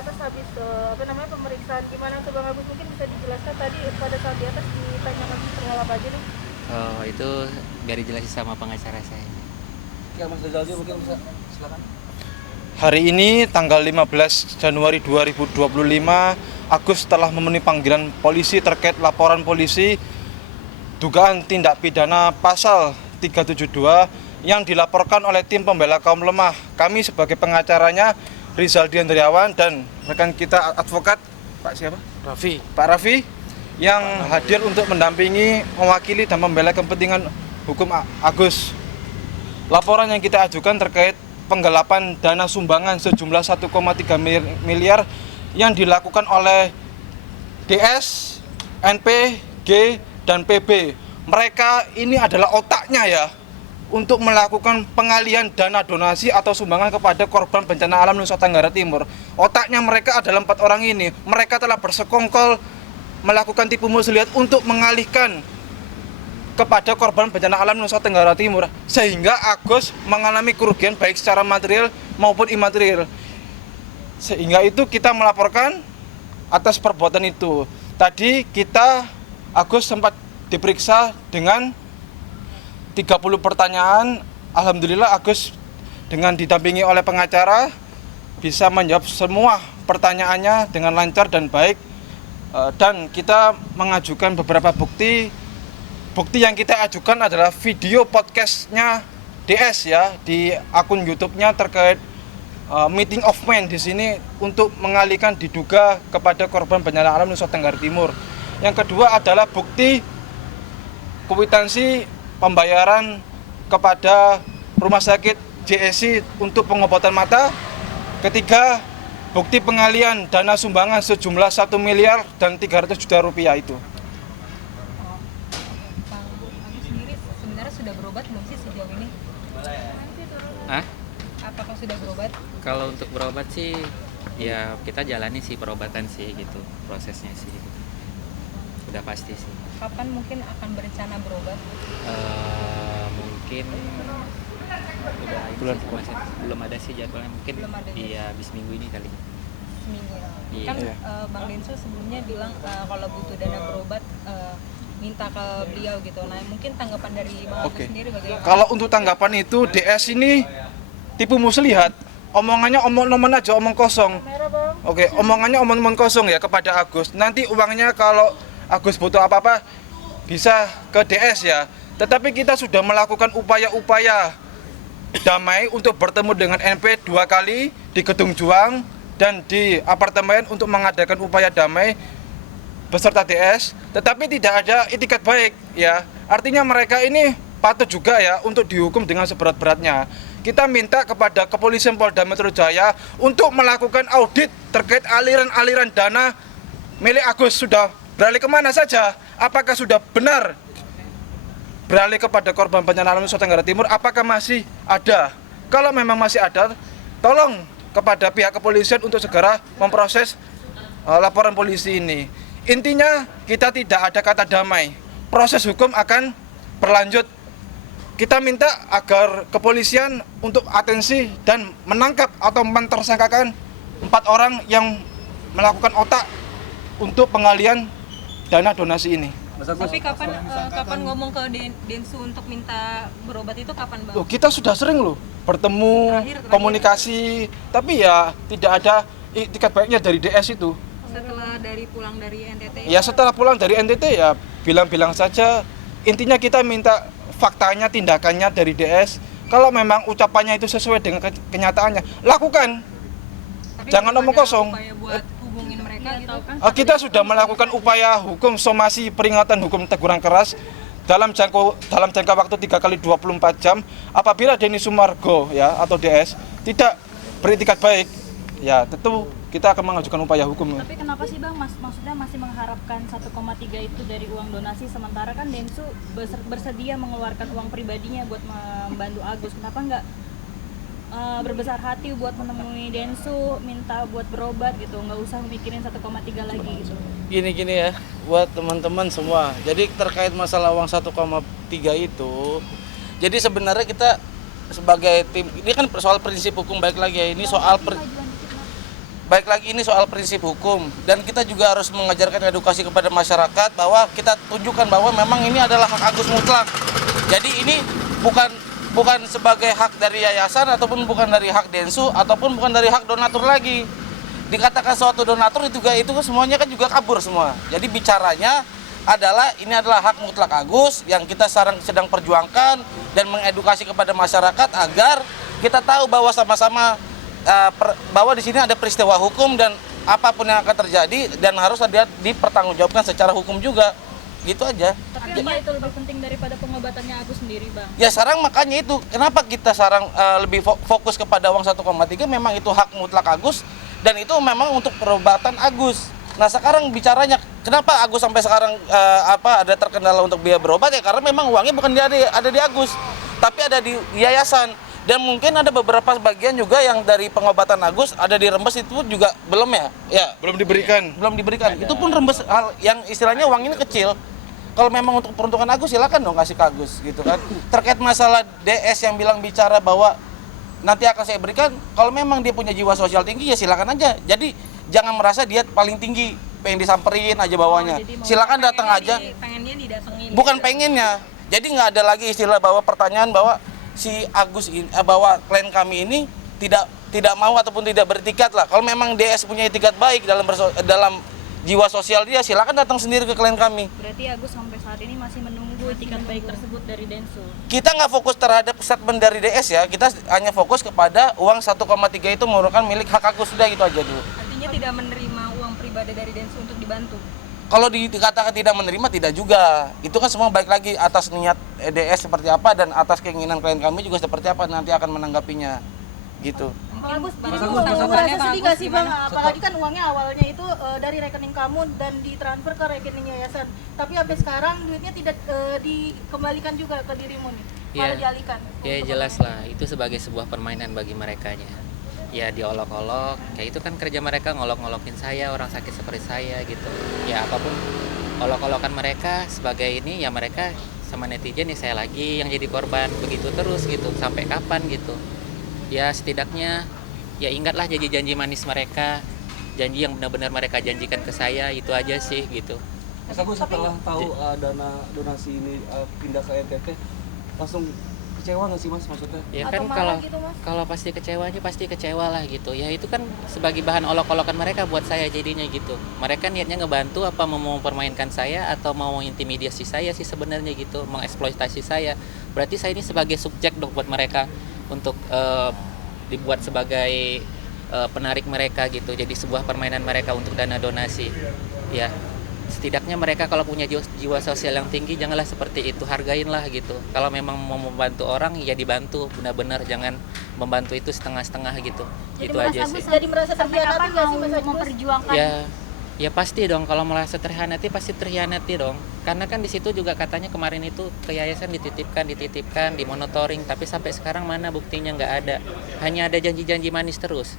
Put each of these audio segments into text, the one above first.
atas habis pemeriksaan gimana tuh Bang Agus, mungkin bisa dijelaskan tadi pada saat di atas ditanyakan soal apa aja nih? Oh, itu biar dijelasin sama pengacara saya. Ya, Mas Rizaldi mungkin bisa silakan. Hari ini tanggal 15 Januari 2025, Agus telah memenuhi panggilan polisi terkait laporan polisi dugaan tindak pidana pasal 372 yang dilaporkan oleh tim pembela kaum lemah. Kami sebagai pengacaranya Rizaldi Andriawan dan rekan kita advokat Pak siapa? Pak Raffi yang hadir untuk mendampingi, mewakili dan membela kepentingan hukum Agus. Laporan yang kita ajukan terkait penggelapan dana sumbangan sejumlah 1,3 miliar yang dilakukan oleh DS, NP, G, dan PB. Mereka ini adalah otaknya ya untuk melakukan pengalihan dana donasi atau sumbangan kepada korban bencana alam Nusa Tenggara Timur. Otaknya mereka adalah 4 orang ini. Mereka telah bersekongkol melakukan tipu muslihat untuk mengalihkan kepada korban bencana alam Nusa Tenggara Timur, sehingga Agus mengalami kerugian baik secara material maupun imaterial. Sehingga itu kita melaporkan atas perbuatan itu. Tadi Agus sempat diperiksa dengan 30 pertanyaan. Alhamdulillah Agus dengan didampingi oleh pengacara bisa menjawab semua pertanyaannya dengan lancar dan baik. Dan kita mengajukan beberapa bukti. Bukti yang kita ajukan adalah video podcastnya DS ya di akun YouTube-nya terkait meeting of men di sini untuk mengalihkan diduga kepada korban bencana alam Nusa Tenggara Timur. Yang kedua adalah bukti kwitansi pembayaran kepada rumah sakit JSI untuk pengobatan mata. Ketiga, bukti pengalihan dana sumbangan sejumlah 1 miliar dan 300 juta rupiah itu. Sudah berobat belum sih sejauh ini? Hah? Apakah sudah berobat? Kalau untuk berobat sih ya kita jalani sih perobatan sih gitu, prosesnya sih gitu. Sudah pasti sih. Kapan mungkin akan berencana berobat? Mungkin udah Bulan masih belum ada sih jadwalnya, mungkin iya habis minggu ini kali. Seminggu ya. Iya. Kan Bang Densu sebelumnya bilang kalau butuh dana berobat minta ke beliau gitu. Nah, mungkin tanggapan dari Bang Agus sendiri bagaimana? Kalau untuk tanggapan itu, DS ini tipu muslihat. Omongannya omong aja, omong kosong. Omongannya omong kosong ya kepada Agus. Nanti uangnya kalau Agus butuh apa-apa bisa ke DS ya. Tetapi kita sudah melakukan upaya-upaya damai untuk bertemu dengan NP 2 kali di Gedung Juang dan di apartemen untuk mengadakan upaya damai beserta DS, tetapi tidak ada itikat baik ya. Artinya mereka ini patut juga ya untuk dihukum dengan seberat-beratnya. Kita minta kepada Kepolisian Polda Metro Jaya untuk melakukan audit terkait aliran-aliran dana milik Agus. Sudah beralih kemana saja? Apakah sudah benar beralih kepada korban bencana alam Nusa Tenggara Timur? Apakah masih ada? Kalau memang masih ada, tolong kepada pihak kepolisian untuk segera memproses laporan polisi ini. Intinya kita tidak ada kata damai. Proses hukum akan berlanjut. Kita minta agar kepolisian untuk atensi dan menangkap atau mentersangkakan 4 orang yang melakukan otak untuk pengalihan dana donasi ini. Tapi kapan ngomong ke Densu untuk minta berobat itu kapan, Bang? Kita sudah sering bertemu, Terakhir. komunikasi, tapi ya tidak ada itikat baiknya dari DS itu. Setelah pulang dari NTT? Ya setelah pulang dari NTT ya bilang-bilang saja. Intinya kita minta faktanya, tindakannya dari DS. Kalau memang ucapannya itu sesuai dengan kenyataannya, lakukan. Tapi Jangan omong kosong. Upaya buat hubungin mereka gitu kan? Kita sudah melakukan upaya hukum somasi peringatan hukum teguran keras dalam jangka waktu 3 kali 24 jam. Apabila Denny Sumargo ya atau DS tidak beritikat baik, ya tentu kita akan mengajukan upaya hukum. Tapi kenapa sih Bang, maksudnya masih mengharapkan 1,3 itu dari uang donasi, sementara kan Densu bersedia mengeluarkan uang pribadinya buat membantu Agus. Kenapa nggak berbesar hati buat menemui Densu, minta buat berobat gitu, nggak usah mikirin 1,3 lagi gitu. Gini ya, buat teman-teman semua. Jadi terkait masalah uang 1,3 itu, jadi sebenarnya kita sebagai tim, ini kan soal prinsip hukum, baik lagi ya, ini soal baik lagi ini soal prinsip hukum, dan kita juga harus mengajarkan edukasi kepada masyarakat bahwa kita tunjukkan bahwa memang ini adalah hak Agus mutlak. Jadi ini bukan sebagai hak dari yayasan, ataupun bukan dari hak Densu, ataupun bukan dari hak donatur lagi. Dikatakan suatu donatur itu semuanya kan juga kabur semua. Jadi bicaranya adalah ini adalah hak mutlak Agus yang kita sedang perjuangkan dan mengedukasi kepada masyarakat agar kita tahu bahwa sama-sama bahwa di sini ada peristiwa hukum dan apapun yang akan terjadi dan harus dipertanggungjawabkan secara hukum juga. Gitu aja. Tapi apa itu lebih penting daripada pengobatannya Agus sendiri, Bang? Ya sekarang makanya itu kenapa kita sekarang lebih fokus kepada uang 1,3, memang itu hak mutlak Agus dan itu memang untuk perobatan Agus. Nah sekarang bicaranya kenapa Agus sampai sekarang ada terkendala untuk biaya berobat, ya karena memang uangnya bukan ada di Agus tapi ada di yayasan, dan mungkin ada beberapa bagian juga yang dari pengobatan Agus ada di Rembes itu juga belum ya Belum diberikan. belum diberikan. Itu pun Rembes yang istilahnya uang ini kecil. Kalau memang untuk peruntukan Agus silakan dong kasih ke Agus gitu kan. Terkait masalah DS yang bicara bahwa nanti akan saya berikan, kalau memang dia punya jiwa sosial tinggi ya silakan aja. Jadi jangan merasa dia paling tinggi, pengen disamperin aja bawahnya. Silakan datang aja. Pengennya didatengin. Bukan pengennya. Jadi nggak ada lagi istilah bahwa pertanyaan bahwa si Agus ini, bahwa klien kami ini tidak mau ataupun tidak bertikat lah. Kalau memang DS punya etikat baik dalam jiwa sosial dia, silakan datang sendiri ke klien kami. Berarti Agus sampai saat ini masih menunggu etikat baik tersebut dari Densu. Kita nggak fokus terhadap statement dari DS ya, kita hanya fokus kepada uang 1,3 itu merupakan milik hak Agus, sudah gitu aja dulu. Artinya tidak menerima uang pribadi dari Densu untuk dibantu. Kalau dikatakan tidak menerima, tidak juga. Itu kan semua baik lagi atas niat DS seperti apa dan atas keinginan klien kami juga seperti apa nanti akan menanggapinya gitu. Bang Agus, jadi Mas lu Agus, merasa tanggapannya sedih Bang gak Agus sih Bang? gimana? Apalagi kan uangnya awalnya itu dari rekening kamu dan ditransfer ke rekening yayasan. Tapi sampai sekarang duitnya tidak dikembalikan juga ke dirimu nih, malah dialihkan. Ya jelas lah, itu sebagai sebuah permainan bagi merekanya. Ya diolok-olok, kayak itu kan kerja mereka, ngolok-ngolokin saya, orang sakit seperti saya gitu. Ya apapun olok-olokan mereka sebagai ini, ya mereka sama netizen ya saya lagi yang jadi korban, begitu terus gitu, sampai kapan gitu. Ya setidaknya ya ingatlah janji-janji manis mereka, janji yang benar-benar mereka janjikan ke saya, itu aja sih gitu. Mas Agus setelah tahu dana donasi ini pindah ke NTT, langsung kecewa nggak sih Mas maksudnya? Ya Atau kan marah gitu, Mas? kalau pasti kecewanya pasti kecewa lah gitu. Ya itu kan sebagai bahan olok-olokan mereka buat saya jadinya gitu. Mereka niatnya ngebantu apa mau mempermainkan saya atau mau intimidasi saya sih sebenarnya gitu, mengeksploitasi saya. Berarti saya ini sebagai subjek dong buat mereka untuk dibuat sebagai penarik mereka gitu. Jadi sebuah permainan mereka untuk dana donasi. Ya. Setidaknya mereka kalau punya jiwa sosial yang tinggi janganlah seperti itu, hargainlah gitu. Kalau memang mau membantu orang ya dibantu benar-benar, jangan membantu itu setengah-setengah gitu. Jadi Itu Mas aja Agus sih. jadi merasa Sampai terhianati kapan nggak mau sih Mas Agus? memperjuangkan? Ya pasti dong, kalau merasa terhianati pasti terhianati dong. Karena kan di situ juga katanya kemarin itu ke yayasan dititipkan, dimonitoring, tapi sampai sekarang mana buktinya, nggak ada. Hanya ada janji-janji manis terus,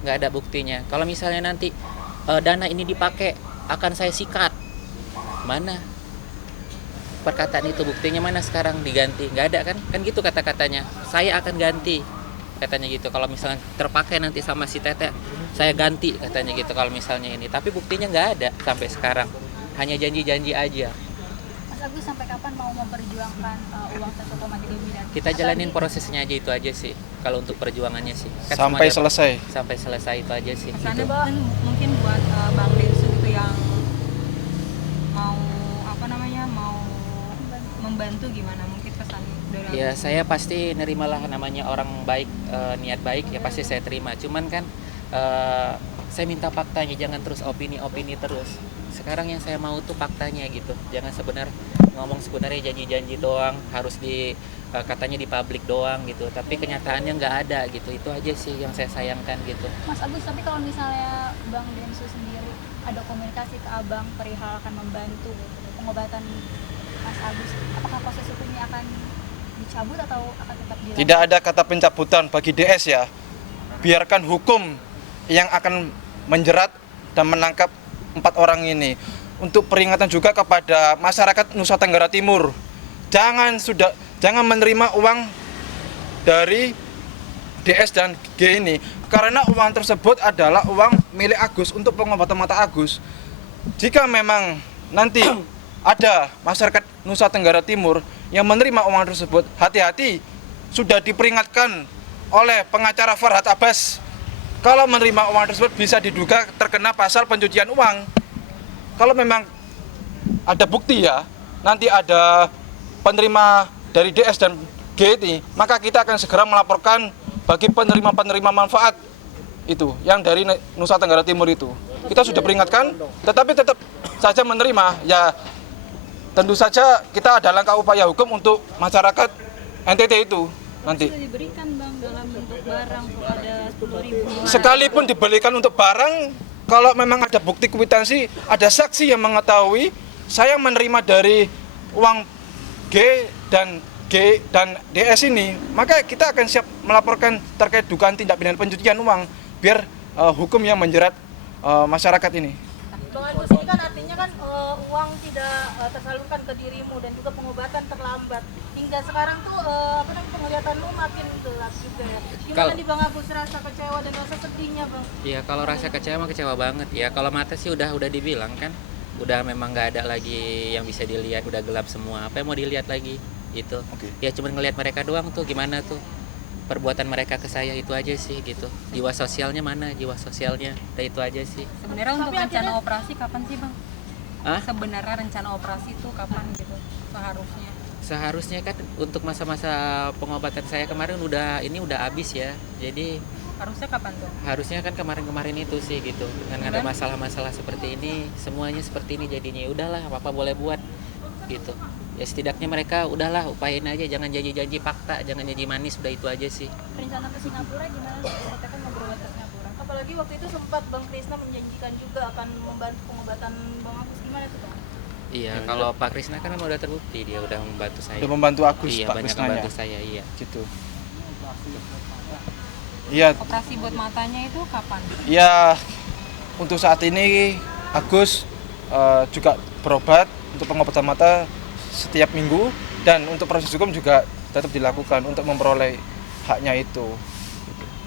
nggak ada buktinya. Kalau misalnya nanti dana ini dipakai akan saya sikat, mana perkataan itu, buktinya mana sekarang diganti? Nggak ada kan gitu kata-katanya, saya akan ganti katanya gitu. Kalau misalnya terpakai nanti sama si Tete, saya ganti katanya gitu kalau misalnya ini, tapi buktinya nggak ada sampai sekarang, hanya janji-janji aja. Mas Agus sampai kapan mau memperjuangkan uang 1,3 miliar? Kita jalanin prosesnya aja, itu aja sih kalau untuk perjuangannya sih kan Sampai semua selesai. sampai selesai, itu aja sih Pesannya gitu. mungkin buat Bang Densu gitu yang mau membantu, gimana mungkin pesan dari Ya saya pasti nerimalah, namanya orang baik, niat baik ya pasti saya terima. Cuman kan saya minta faktanya, jangan terus opini-opini terus. Sekarang yang saya mau tuh faktanya gitu. Jangan ngomong sebenarnya janji-janji doang, harus katanya di publik doang gitu. Tapi kenyataannya nggak ada gitu. Itu aja sih yang saya sayangkan gitu. Mas Agus, tapi kalau misalnya Bang Densu sendiri ada komunikasi ke Abang perihal akan membantu pengobatan Mas Agus, apakah proses hukumnya akan dicabut atau akan tetap dilakukan? Tidak ada kata pencabutan bagi DS ya. Biarkan hukum yang akan menjerat dan menangkap 4 orang ini. Untuk peringatan juga kepada masyarakat Nusa Tenggara Timur, jangan menerima uang dari DS dan G ini, karena uang tersebut adalah uang milik Agus untuk pengobatan mata Agus. Jika memang nanti ada masyarakat Nusa Tenggara Timur yang menerima uang tersebut, hati-hati, sudah diperingatkan oleh pengacara Farhad Abbas. Kalau menerima uang tersebut bisa diduga terkena pasal pencucian uang. Kalau memang ada bukti ya, nanti ada penerima dari DS dan G ini, maka kita akan segera melaporkan bagi penerima-penerima manfaat itu yang dari Nusa Tenggara Timur itu. Kita sudah peringatkan, tetapi tetap saja menerima. Ya tentu saja kita ada langkah upaya hukum untuk masyarakat NTT itu nanti. Sudah diberikan Bang dalam bentuk barang ada 10.000. Sekalipun diberikan untuk barang, kalau memang ada bukti kwitansi, ada saksi yang mengetahui saya menerima dari uang G dan DS ini, maka kita akan siap melaporkan terkait dugaan tindak pidana pencucian uang biar hukum yang menjerat masyarakat ini. Bang Agus, ini kan artinya kan uang tidak tersalurkan ke dirimu dan juga pengobatan terlambat. Hingga sekarang tuh penglihatan lu makin gelap juga ya. Gimana di Bang Agus rasa kecewa dan rasa sedihnya Bang? Iya, kalau rasa kecewa banget ya. Kalau mata sih udah dibilang kan, udah memang nggak ada lagi yang bisa dilihat, udah gelap semua. Apa yang mau dilihat lagi? Gitu. Oke. Ya cuman ngelihat mereka doang tuh, gimana tuh perbuatan mereka ke saya, itu aja sih gitu. Jiwa sosialnya mana? Jiwa sosialnya, udah itu aja sih. Sebenarnya untuk Tapi rencana operasi kapan sih Bang? Hah? Sebenarnya rencana operasi itu kapan gitu seharusnya? Seharusnya kan untuk masa-masa pengobatan saya kemarin udah habis ya. Jadi Harusnya kapan tuh? harusnya kan kemarin itu sih gitu. Dengan ada masalah-masalah seperti ini, semuanya seperti ini jadinya. Udahlah, apa boleh buat gitu. Ya setidaknya mereka udahlah upayain aja, jangan janji-janji fakta, jangan janji manis, udah itu aja sih. Rencana ke Singapura gimana? Kita kan mau berobat ke Singapura. Apalagi waktu itu sempat Bang Krisna menjanjikan juga akan membantu pengobatan Bang Agus, gimana tuh Bang? Iya, kalau Pak Krisna kan memang udah terbukti, dia udah membantu saya. Udah membantu Agus, Iya, Pak banyak Krisnanya. membantu saya, iya. Gitu. Iya, Operasi buat matanya itu kapan? ya untuk saat ini Agus juga berobat untuk pengobatan mata setiap minggu, dan untuk proses hukum juga tetap dilakukan untuk memperoleh haknya itu.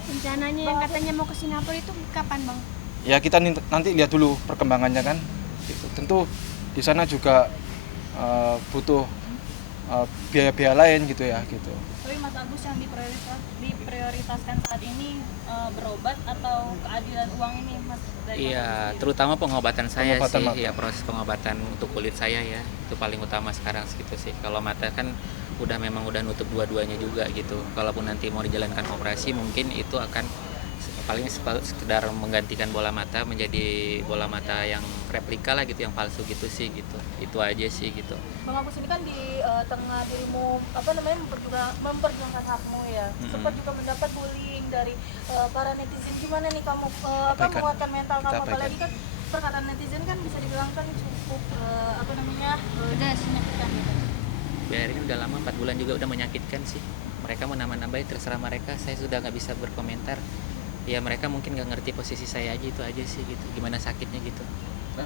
Rencananya yang katanya mau ke Singapura itu kapan Bang? Ya kita nanti lihat dulu perkembangannya kan. Gitu. Tentu di sana juga butuh biaya-biaya lain gitu ya gitu. Tapi Mas Agus yang diprioritaskan saat ini berobat atau keadilan uang ini Mas? Dari Iya, Mas sendiri? terutama pengobatan saya Pengobatan sih, mata. ya proses pengobatan untuk kulit saya ya, itu paling utama sekarang gitu sih. Kalau mata kan memang udah nutup dua-duanya juga gitu. Kalaupun nanti mau dijalankan operasi, mungkin itu akan paling sekedar menggantikan bola mata menjadi bola mata yang replika lah gitu, yang palsu gitu sih gitu. Itu aja sih gitu. Bang Agus ini kan di tengah dirimu memperjuangkan hakmu ya. Sempat juga mendapat bullying dari para netizen. Gimana nih kamu menguatkan mental kamu? Kita Apalagi kan perkataan netizen kan bisa dibilang kan cukup udah menyakitkan gitu. Biarin, udah lama 4 bulan juga udah menyakitkan sih. Mereka mau nambah-nambahin terserah mereka, saya sudah nggak bisa berkomentar. Ya mereka mungkin nggak ngerti posisi saya aja, itu aja sih gitu. Gimana sakitnya gitu.